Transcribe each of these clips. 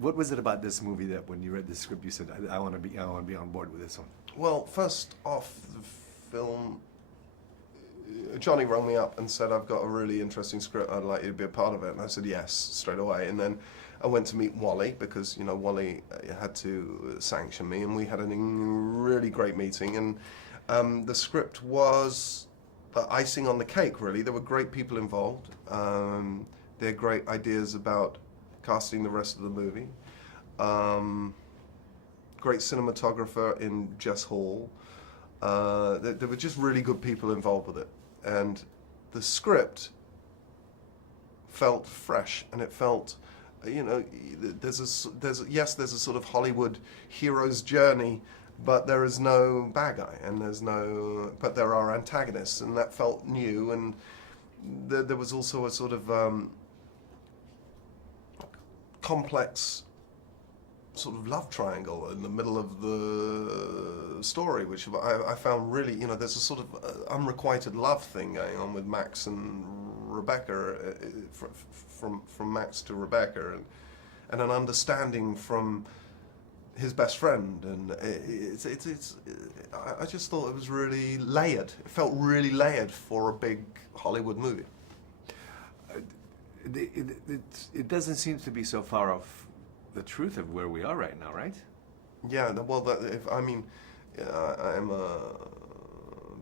What was it about this movie that when you read the script you said, I want to be on board with this one? Well, first off the film, Johnny rang me up and said, I've got a really interesting script, I'd like you to be a part of it. And I said yes, straight away. And then I went to meet Wally, because, you know, Wally had to sanction me, and we had a really great meeting. And the script was icing on the cake, really. There were great people involved. They had great ideas about casting the rest of the movie. Great cinematographer in Jess Hall. There were just really good people involved with it. And the script felt fresh, and it felt, you know, there's a sort of Hollywood hero's journey, but there is no bad guy, and but there are antagonists, and that felt new. And there was also a sort of complex sort of love triangle in the middle of the story, which I found really, you know, there's a sort of unrequited love thing going on with Max and Rebecca, from Max to Rebecca, and an understanding from his best friend, and I just thought it was really layered. It felt really layered for a big Hollywood movie. It doesn't seem to be so far off the truth of where we are right now, right? Yeah, well, I mean, I am a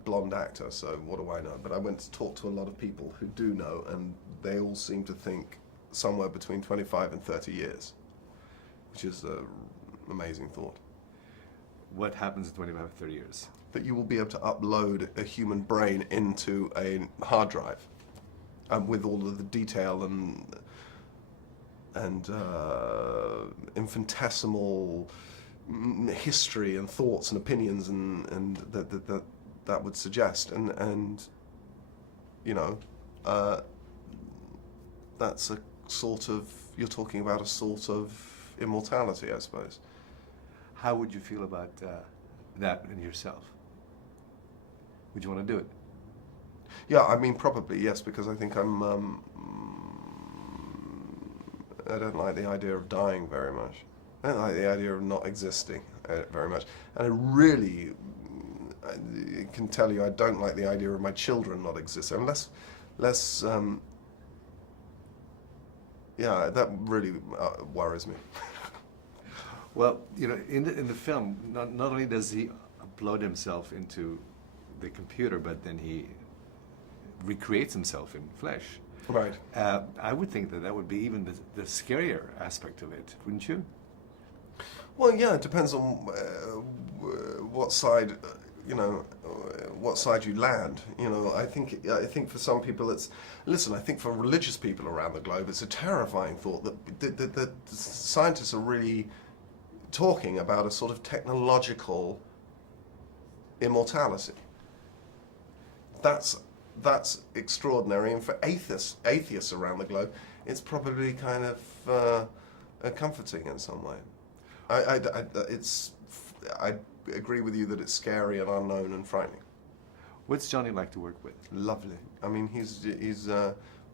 blonde actor, so what do I know? But I went to talk to a lot of people who do know, and they all seem to think somewhere between 25 and 30 years, which is an amazing thought. What happens in 25 or 30 years? That you will be able to upload a human brain into a hard drive, with all of the detail and infinitesimal history and thoughts and opinions and that would suggest, and you know, that's a sort of, you're talking about a sort of immortality, I suppose. How would you feel about that in yourself? Would you want to do it? Yeah, I mean, probably yes, because I think I don't like the idea of dying very much. I don't like the idea of not existing very much. And I can tell you, I don't like the idea of my children not existing. Yeah, that really worries me. Well, you know, in the film, not only does he upload himself into the computer, but then he recreates himself in flesh. Right. I would think that would be even the scarier aspect of it, wouldn't you? Well, yeah, it depends on what side, you know, what side you land. You know, I think for some people it's, listen, I think for religious people around the globe, it's a terrifying thought that scientists are really talking about a sort of technological immortality. That's extraordinary, and for atheists around the globe, it's probably kind of comforting in some way. I agree with you that it's scary and unknown and frightening. What's Johnny like to work with? Lovely. I mean,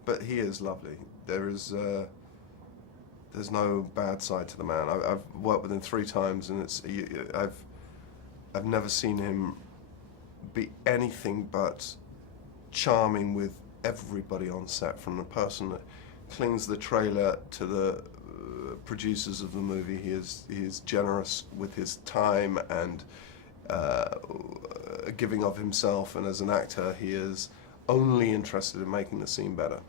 but he is lovely. There's no bad side to the man. I've worked with him 3 times, and I've never seen him be anything but charming with everybody on set, from the person that cleans the trailer to the producers of the movie. He is generous with his time and giving of himself, and as an actor he is only interested in making the scene better.